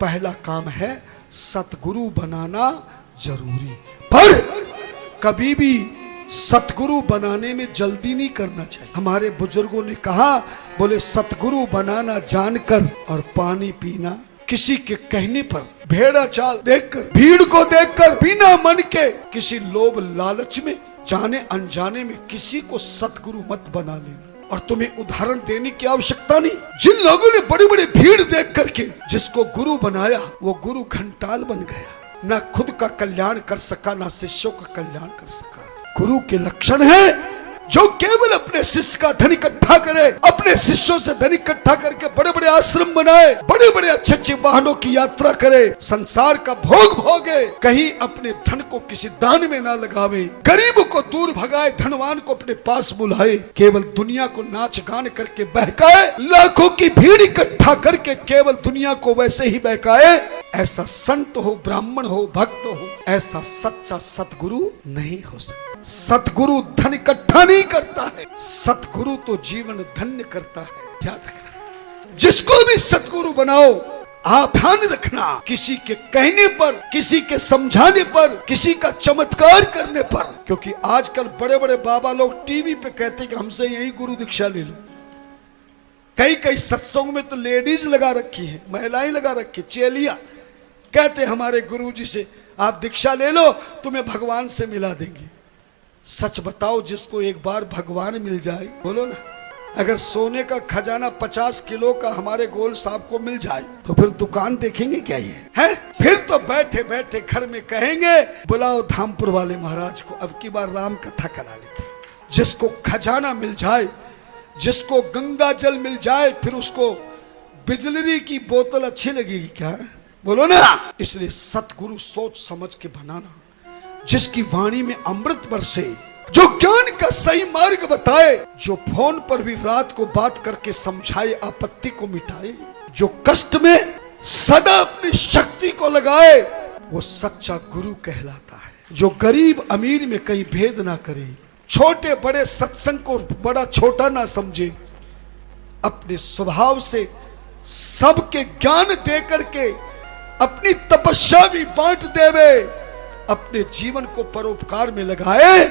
पहला काम है सतगुरु बनाना जरूरी। पर कभी भी सतगुरु बनाने में जल्दी नहीं करना चाहिए। हमारे बुजुर्गों ने कहा, बोले सतगुरु बनाना जानकर और पानी पीना किसी के कहने पर, भेड़ा चाल देखकर, भीड़ को देखकर, बिना मन के किसी लोभ लालच में, जाने अनजाने में किसी को सतगुरु मत बना लेना। और तुम्हें उदाहरण देने की आवश्यकता नहीं। जिन लोगों ने बड़ी बड़ी भीड़ देख करके जिसको गुरु बनाया, वो गुरु घंटाल बन गया। ना खुद का कल्याण कर सका, ना शिष्यों का कल्याण कर सका। गुरु के लक्षण है जो केवल अपने शिष्य का धन इकट्ठा करे, अपने शिष्यों से धन इकट्ठा करके बड़े बड़े आश्रम बनाए, बड़े बड़े अच्छे अच्छे वाहनों की यात्रा करे, संसार का भोग भोगे, कहीं अपने धन को किसी दान में ना लगावे, गरीब को दूर भगाए, धनवान को अपने पास बुलाए, केवल दुनिया को नाच गान करके बहकाए, लाखों की भीड़ इकट्ठा करके केवल दुनिया को वैसे ही बहकाए। ऐसा संत हो, ब्राह्मण हो, भक्त हो, ऐसा सच्चा सतगुरु नहीं हो सकता। सतगुरु धन इकट्ठा नहीं करता है, सतगुरु तो जीवन धन्य करता है। याद रखना, जिसको भी सतगुरु बनाओ, आप ध्यान रखना, किसी के कहने पर, किसी के समझाने पर, किसी का चमत्कार करने पर। क्योंकि आजकल बड़े बड़े बाबा लोग टीवी पे कहते कि हमसे यही गुरु दीक्षा ले लो। कई कई सत्संग में तो लेडीज लगा रखी है, महिलाएं लगा रखी, चेलिया कहते हमारे गुरु जी से आप दीक्षा ले लो, तुम्हें भगवान से मिला देंगे। सच बताओ, जिसको एक बार भगवान मिल जाए, बोलो ना, अगर सोने का खजाना 50 किलो का हमारे गोल साहब को मिल जाए तो फिर दुकान देखेंगे क्या ये है? फिर तो बैठे बैठे घर में कहेंगे बुलाओ धामपुर वाले महाराज को, अब की बार राम कथा करा लेते। जिसको खजाना मिल जाए, जिसको गंगा जल मिल जाए, फिर उसको बिजली की बोतल अच्छी लगेगी क्या? बोलो ना। इसलिए सतगुरु सोच समझ के बनाना, जिसकी वाणी में अमृत बरसे, जो ज्ञान का सही मार्ग बताए, जो फोन पर भी रात को बात करके समझाए, आपत्ति को मिटाए, जो कष्ट में सदा अपनी शक्ति को लगाए, वो सच्चा गुरु कहलाता है। जो गरीब अमीर में कहीं भेद ना करे, छोटे बड़े सत्संग को बड़ा छोटा ना समझे, अपने स्वभाव से सबके ज्ञान दे करके अपनी तपस्या भी बांट देवे, अपने जीवन को परोपकार में लगाए,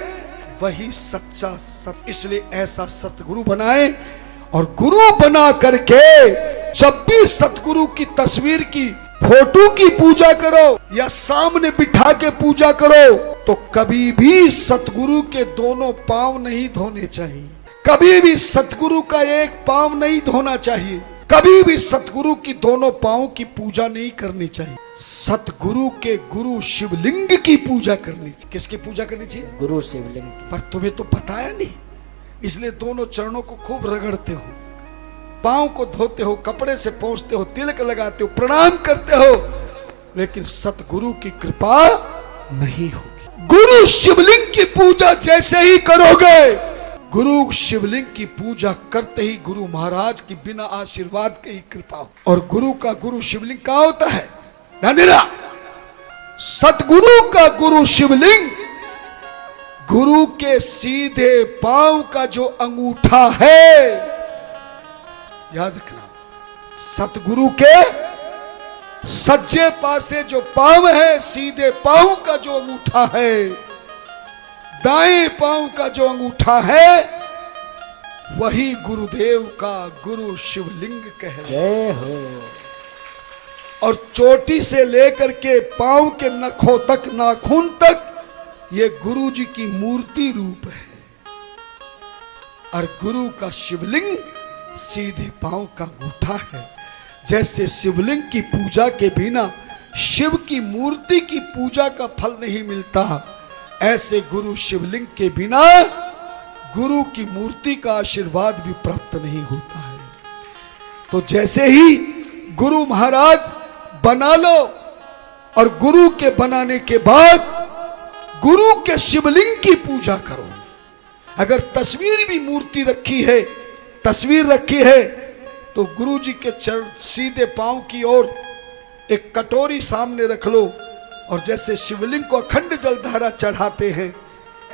वही सच्चा सत। इसलिए ऐसा सतगुरु बनाए। और गुरु बना करके जब भी सतगुरु की तस्वीर की, फोटो की पूजा करो या सामने बिठा के पूजा करो, तो कभी भी सतगुरु के दोनों पांव नहीं धोने चाहिए, कभी भी सतगुरु का एक पांव नहीं धोना चाहिए, कभी भी सतगुरु की दोनों पांव की पूजा नहीं करनी चाहिए। सतगुरु के गुरु शिवलिंग की पूजा करनी चाहिए। किसकी पूजा करनी चाहिए? गुरु शिवलिंग की। पर तुम्हें तो पता है नहीं, इसलिए दोनों चरणों को खूब रगड़ते हो, पांव को धोते हो, कपड़े से पोंछते हो, तिलक लगाते हो, प्रणाम करते हो, लेकिन सतगुरु की कृपा नहीं होगी। गुरु शिवलिंग की पूजा जैसे ही करोगे, गुरु शिवलिंग की पूजा करते ही गुरु महाराज की बिना आशीर्वाद के ही कृपा हो। और गुरु का गुरु शिवलिंग कहाँ होता है? सतगुरु का गुरु शिवलिंग गुरु के सीधे पांव का जो अंगूठा है, याद रखना, सतगुरु के सज्जे पासे जो पांव है, सीधे पांव का जो अंगूठा है, दाएं पांव का जो अंगूठा है, वही गुरुदेव का गुरु शिवलिंग कहलाता है। और चोटी से लेकर के पांव के नखों तक, नाखून तक, ये गुरु जी की मूर्ति रूप है। और गुरु का शिवलिंग सीधे पांव का अंगूठा है। जैसे शिवलिंग की पूजा के बिना शिव की मूर्ति की पूजा का फल नहीं मिलता, ऐसे गुरु शिवलिंग के बिना गुरु की मूर्ति का आशीर्वाद भी प्राप्त नहीं होता है। तो जैसे ही गुरु महाराज बना लो, और गुरु के बनाने के बाद गुरु के शिवलिंग की पूजा करो। अगर तस्वीर भी मूर्ति रखी है, तस्वीर रखी है, तो गुरु जी के चरण सीधे पांव की ओर एक कटोरी सामने रख लो, और जैसे शिवलिंग को अखंड जल धारा चढ़ाते हैं,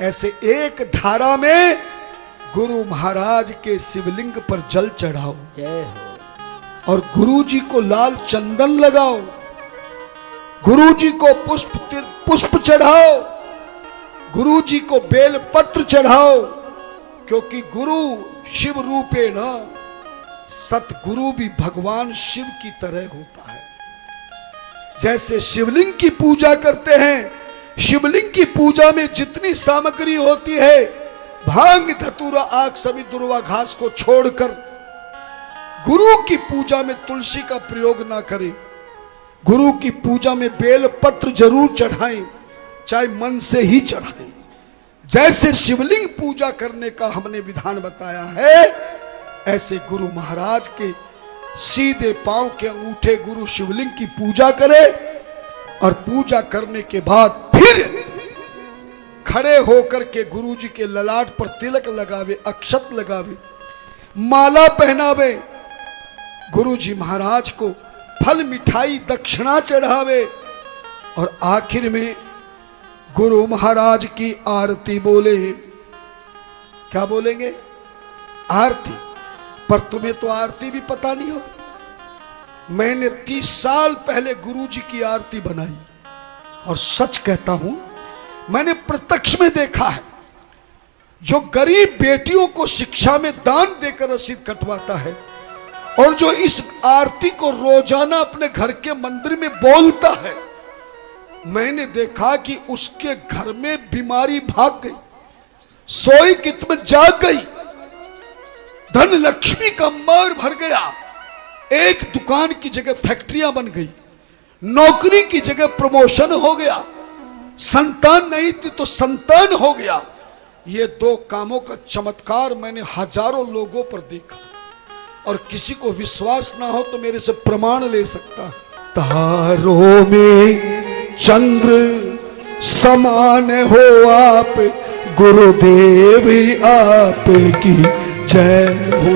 ऐसे एक धारा में गुरु महाराज के शिवलिंग पर जल चढ़ाओ। और गुरु जी को लाल चंदन लगाओ, गुरु जी को पुष्प चढ़ाओ, गुरु जी को बेल पत्र चढ़ाओ, क्योंकि गुरु शिव रूपे न, सतगुरु भी भगवान शिव की तरह होता है। जैसे शिवलिंग की पूजा करते हैं, शिवलिंग की पूजा में जितनी सामग्री होती है, भांग धतूरा आग सभी दुर्वा घास को छोड़कर गुरु की पूजा में तुलसी का प्रयोग ना करें। गुरु की पूजा में बेल पत्र जरूर चढ़ाएं, चाहे मन से ही चढ़ाएं। जैसे शिवलिंग पूजा करने का हमने विधान बताया है, ऐसे गुरु महाराज के सीधे पांव के अंगूठे गुरु शिवलिंग की पूजा करे और पूजा करने के बाद फिर खड़े होकर के गुरु जी के ललाट पर तिलक लगावे, अक्षत लगावे, माला पहनावे, गुरु जी महाराज को फल मिठाई दक्षिणा चढ़ावे और आखिर में गुरु महाराज की आरती बोले। क्या बोलेंगे? आरती। पर तुम्हें तो आरती भी पता नहीं हो। मैंने 30 साल पहले गुरु जी की आरती बनाई और सच कहता हूं, मैंने प्रत्यक्ष में देखा है, जो गरीब बेटियों को शिक्षा में दान देकर रसीद कटवाता है और जो इस आरती को रोजाना अपने घर के मंदिर में बोलता है, मैंने देखा कि उसके घर में बीमारी भाग गई, सोई किस्मत जाग गई, धन लक्ष्मी का मार भर गया, एक दुकान की जगह फैक्ट्रियां बन गई, नौकरी की जगह प्रमोशन हो गया, संतान नहीं थी तो संतान हो गया। ये 2 कामों का चमत्कार मैंने हजारों लोगों पर देखा और किसी को विश्वास ना हो तो मेरे से प्रमाण ले सकता है। तारों में चंद्र समान हो आप, गुरुदेव आपकी जय हो।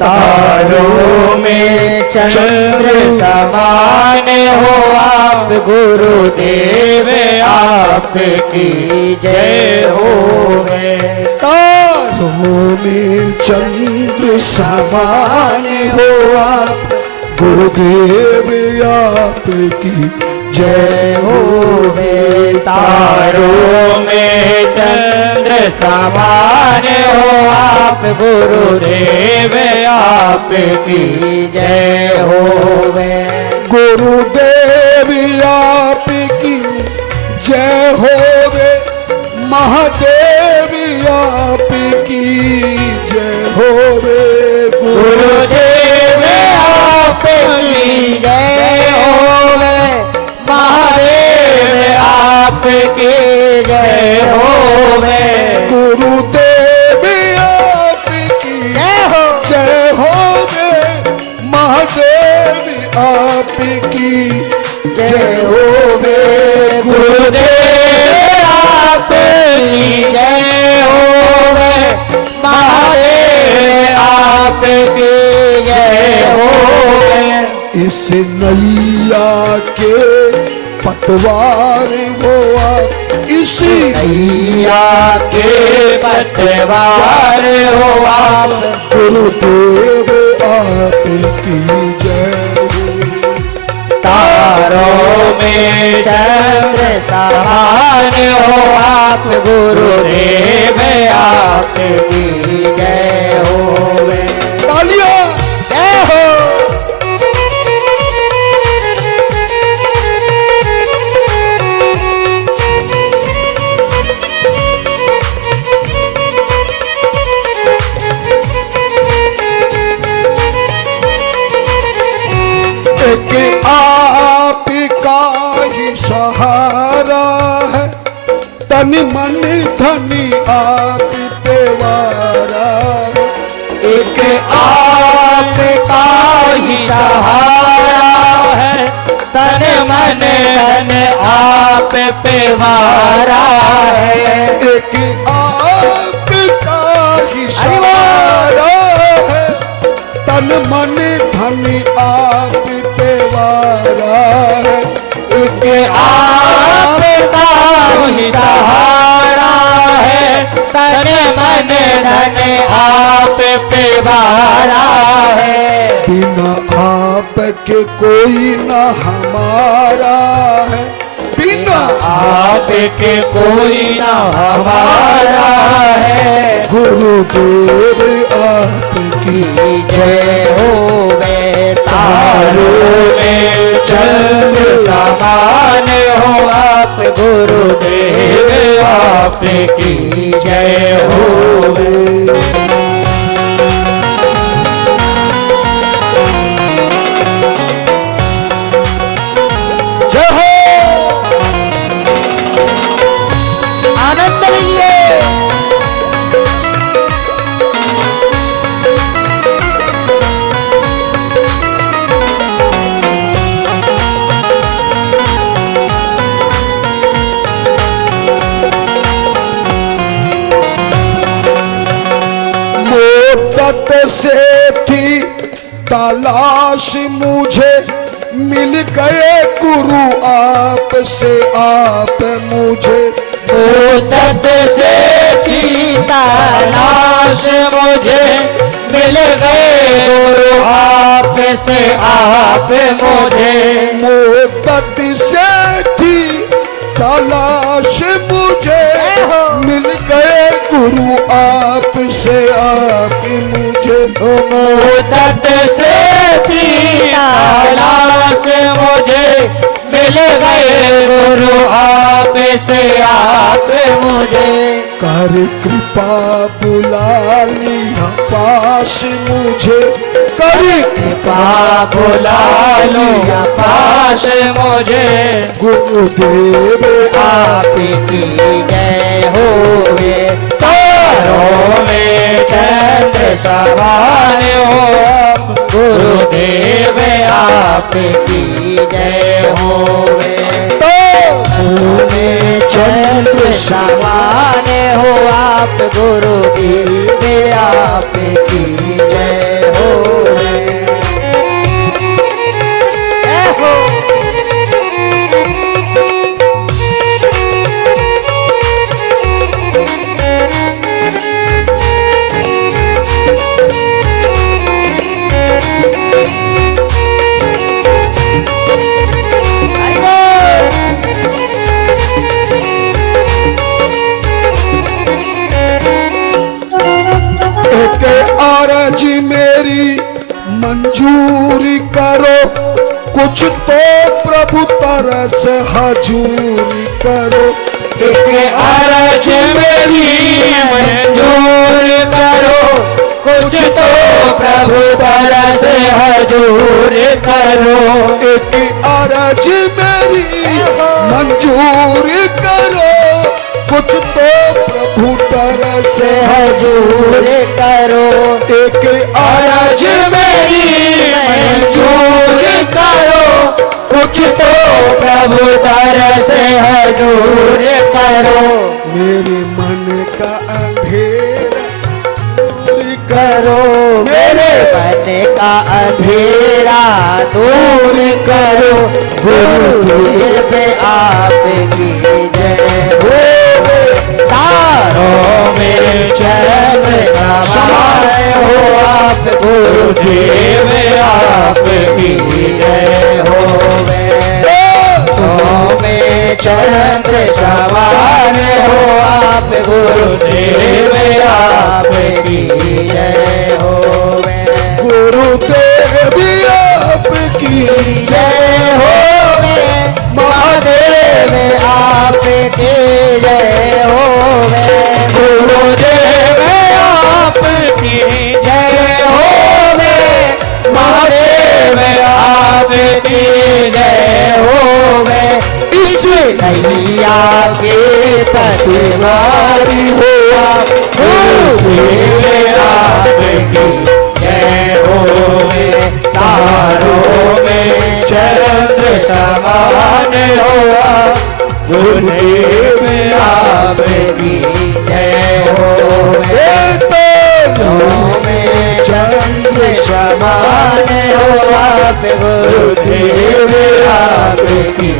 तारों में चंद्र समान हो आप, गुरुदेव आपकी जय हो। तारों में चंद्र समान हो आप, गुरुदेव आपकी जय हो। तारों में चंद्र समान हो आप, गुरुदेव आपकी जय हो। गुरुदेव आपकी जय होवे, महादेव आपकी जय होवे। गुरुदेव आपकी जय होवे, महादेव आपकी जय होवे। गुरुदेव आपकी जय हो, जय होवे, महादेव आपकी जय होवे। गुरुदेव आपकी जय होवे, महादेव आपकी जय होवे। इस नैया के पतवार हो आप, इसी नैया के पतवार हो आप, गुरुदेव आपकी जय हो। तारों में चंद्र समान हो आप, गुरुदेव आपकी जय होवे। तालियां जय हो। एक आपका ही सहारा है, तन मन धन आप पे वारा है। एक आपका ही सहारा है, तन मन धन आप पे वारा है। एक आपका ही सहारा है, तन मन धन आप पे वारा है। एक आपका ही सहारा है, तन मन धन आप पे वारा है। बिना आपके के कोई ना हमारा है, बिना आपके कोई ना हमारा है। गुरुदेव आपकी जय होवे। तारों में चंद्र समान हो आप, गुरुदेव आपकी जय होवे। जय हो। आनंद लीजिए। मोहब्बत से थी तलाश मुझे, मिल गए गुरु आप से आप मुझे। मुद्दत से थी तलाश मुझे, मिल गए गुरु आप से आप मुझे। मोहब्बत से थी तलाश मुझे, मिल गए गुरु आप से आप मुझे। मुद्दत से थी तलाश मुझे, मिल गए गुरु आप से आप मुझे। कर कृपा बुला लिया पास मुझे, कर कृपा बुला लिया पास मुझे। गुरुदेव आपकी जय होवे। तारों में चंद्र समान हो आप, गुरुदेव आपकी जय होवे। तारों में चंद्र समान हो आप, गुरुदेव आपकी जय होवे। जय हो। एक अर्ज मेरी मंजूरी करो, कुछ तो प्रभु तरस हजूरी करो। एक अर्ज मेरी मंजूर करो, कुछ तो प्रभु तरस हजूर करो। एक अर्ज मेरी मंजूर करो, कुछ तो प्रभु तरस हजूर करो। एक अर्ज मेरी मंजूर करो, कुछ तो प्रभु तरस हजूर करो। मेरे मन का अंधेरा दूर करो, मेरे मन का अंधेरा दूर करो। गुरुदेव आपकी जय हो। तारों में चंद्र समान हो आप, गुरुदेव आपकी जय होवे। तारों में चंद्र समान हो आप, गुरुदेव आपकी जय होवे। गुरुदेव आपकी जय होवे। महादेव आपकी जय होवे। गुरुदेव आपकी जय होवे। महादेव आपकी जय होवे। इस नैया के पतिवारी हो आप, गुरुदेव आपकी जय होवे। तारों में चंद्र समान हो आप, गुरुदेव आपकी जय होवे। तारों में चंद्र समान हो आप, गुरुदेव आपकी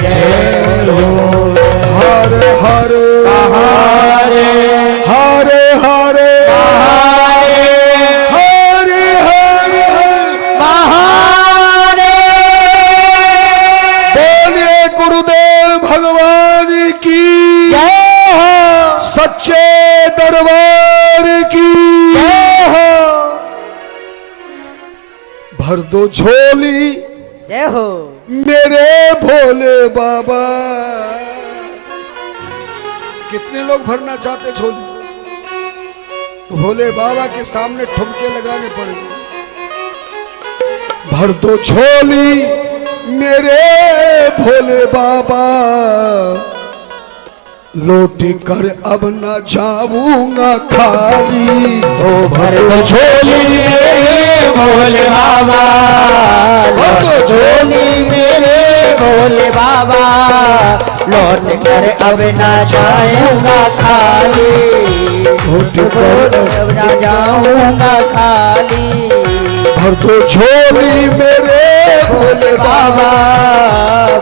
जय होवे। हर हर महादेव हरे हरे महादेव हरे हरे महादेव झोली जय हो। मेरे भोले बाबा। कितने लोग भरना चाहते झोली? तो भोले बाबा के सामने ठुमके लगाने पड़ेंगे। भर दो झोली मेरे भोले बाबा, लौट कर अब न जाऊंगा खाली। ओ भर दो झोली मेरे भोले बाबा, भर दो झोली मेरे भोले बाबा, लौट कर अब ना जाऊंगा खाली। अब ना जाऊंगा खाली। भर दो झोली मेरे भोले बाबा,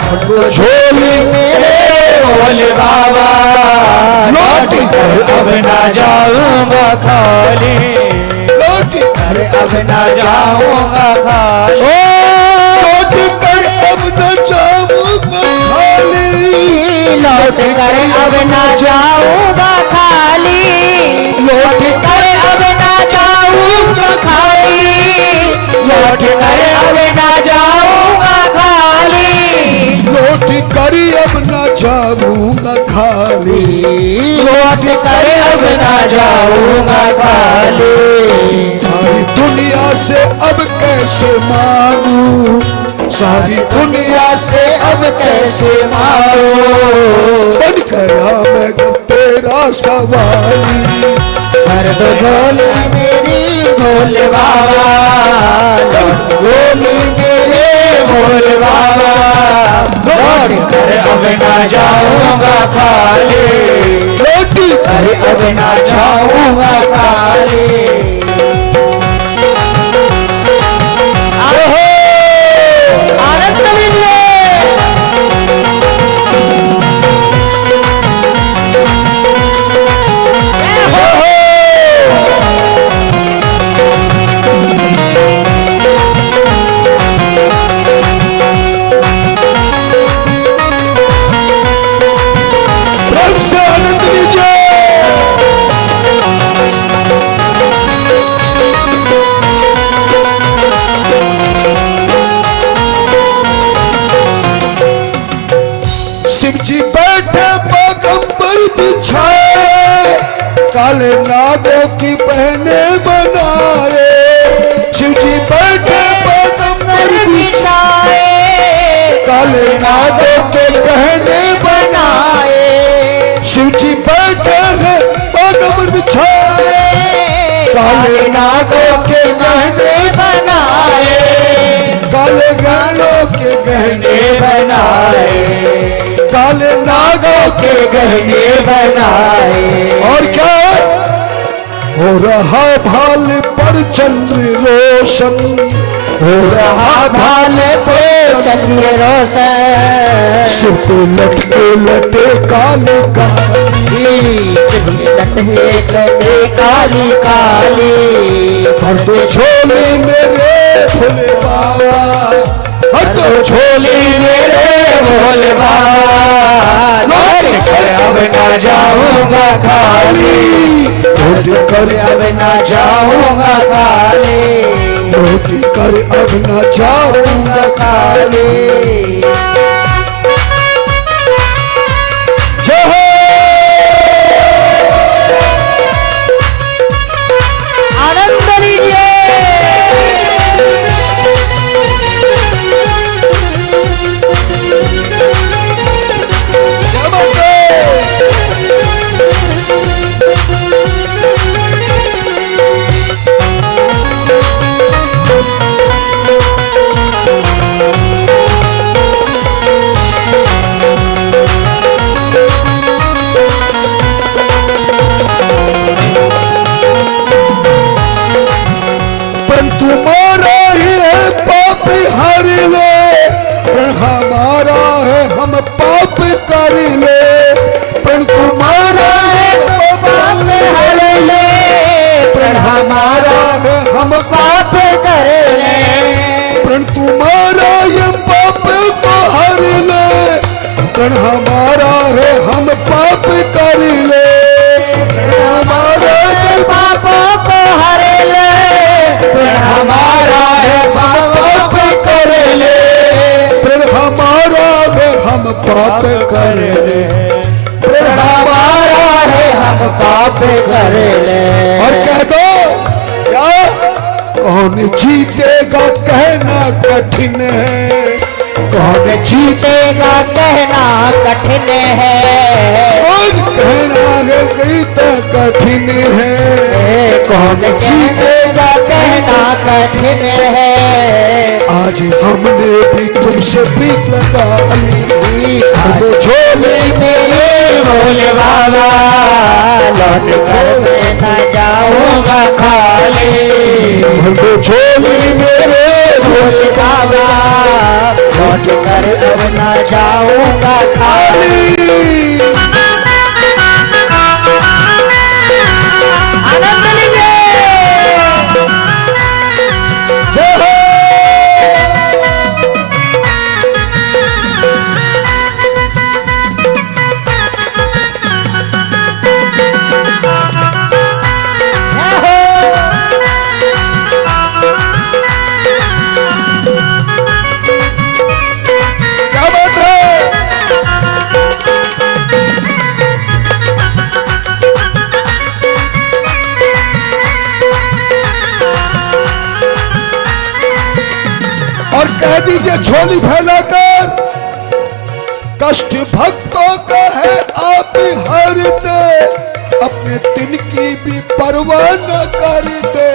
भर दो झोली मेरे भोले बाबा, लौट कर अब ना जाऊंगा खाली। लौट कर अब ना जाऊंगा खाली। लौट कर अब न जाऊंगा खाली। लौट कर अब ना जाऊंगा खाली। लौट कर अब ना जाऊंगा खाली। लौट कर अब ना जाऊंगा खाली। लौट कर अब न जाऊंगा खाली। लौट कर अब ना जाऊंगा खाली। सारी दुनिया से अब कैसे मांगू, सारी दुनिया से अब कैसे मारो। बन गया मैं जब तेरा सवारी। भर दो झोली मेरी भोले बाबा, झोली मेरे भोले बाबा, लौट कर अब ना जाऊंगा खाली। लौट अरे अब ना जाऊंगा खाली। आनंद लीजिए। प्रेम से आनंद लीजिए। शिव जी बैठे पैगंबर बिछाए, काले नागों की पहने बनाए। शिव जी बैठे पैगंबर बिछाए, काले नागों के गहने बनाए। शिव जी बैठे हैं पैगंबर बिछाए, काले नागों के गहने बनाए। काले नागों के गहने बनाए, काले नागों के गहने बनाए। और क्या हो रहा भाल पर चंद्र रोशन, हो रहा भाल पे चंद्र रोशन। सिर पे लटके लटे काले काली। सिर में लटे लटे काली काली। भर दो झोली मेरे भोले बाबा, भर दो झोली मेरे भोले बाबा, लौट कर अब ना जाऊंगा खाली। लौट कर अब ना जाऊंगा खाली। लौट कर अब न जाऊंगा खाली। जय हो। आनंद लीजिए। तुम्हारा ही है पाप हर ले, प्रण हमारा है हम पाप कर ले। प्रण तुम्हारा है पाप हर ले, प्रण हमारा है हम पाप कर ले। प्रण तुम्हारा ये पाप को हर ले, प्रण हमारा है हम पाप कर ले। प्रण हमारा ये पापों को हर ले, प्रण हमारा है पाप पाप कर ले, हमारा है हम पाप कर ले। और कह दो क्या कौन जीतेगा कहना कठिन है, कौन जीतेगा कहना कठिन है, कौन कहना है कहीं तो कठिन है, कौन जीतेगा कहना कठिन है। आज हमने भी तुमसे प्रीत लगा ली, आज झोली मेरे भोले बाबा, लौट कर मैं न जाऊंगा खाली। झोली मेरे भोले बाबा, लौट कर अब न जाऊंगा खाली। आनंद लीजिए। जय हो। क्या बात है? और कह दीजिए झोली फैलाकर, कष्ट भक्तों का है आप हरते, अपने दिन की भी परवाह न करते,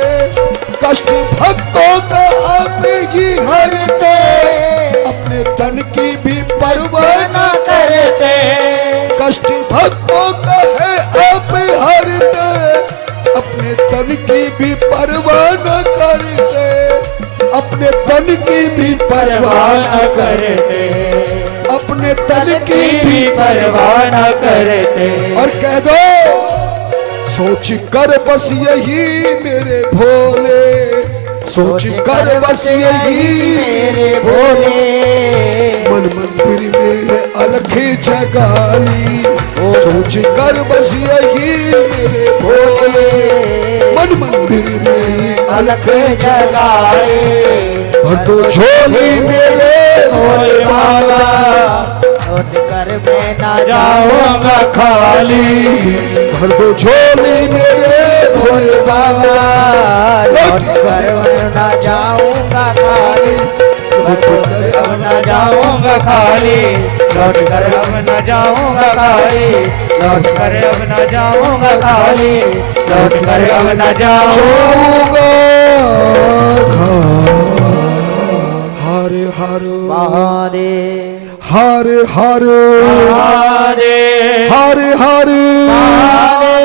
कष्ट भक्तों का आप ही हरते, अपने तन की भी परवाह न करते, कष्ट भक्तों का है आप हरते, अपने तन की भी परवाह न करते, अपने तन की भी परवाह न करते, अपने तन की भी परवाह न करते। और कह दो सोच कर बस यही मेरे भोले, सोच कर बस यही मेरे भोले, मन मंदिर में है अलख जगाली, सोच कर बस यही मेरे भोले, मन मंदिर में अलख जगाए। और तो झोली मेरे भोले बाबा, लौट कर मैं ना जाऊंगा खाली। भर दो झोली मेरे भोले बाबा, लौट कर मैं ना जाऊंगा खाली, लौट कर अब ना जाऊंगा खाली, लौट कर अब ना जाऊंगा खाली, लौट कर अब ना जाऊंगा खाली, लौट कर अब ना जाऊंगा। हरे हरे महादेव हरे हरे महादेव हरे हरे महादेव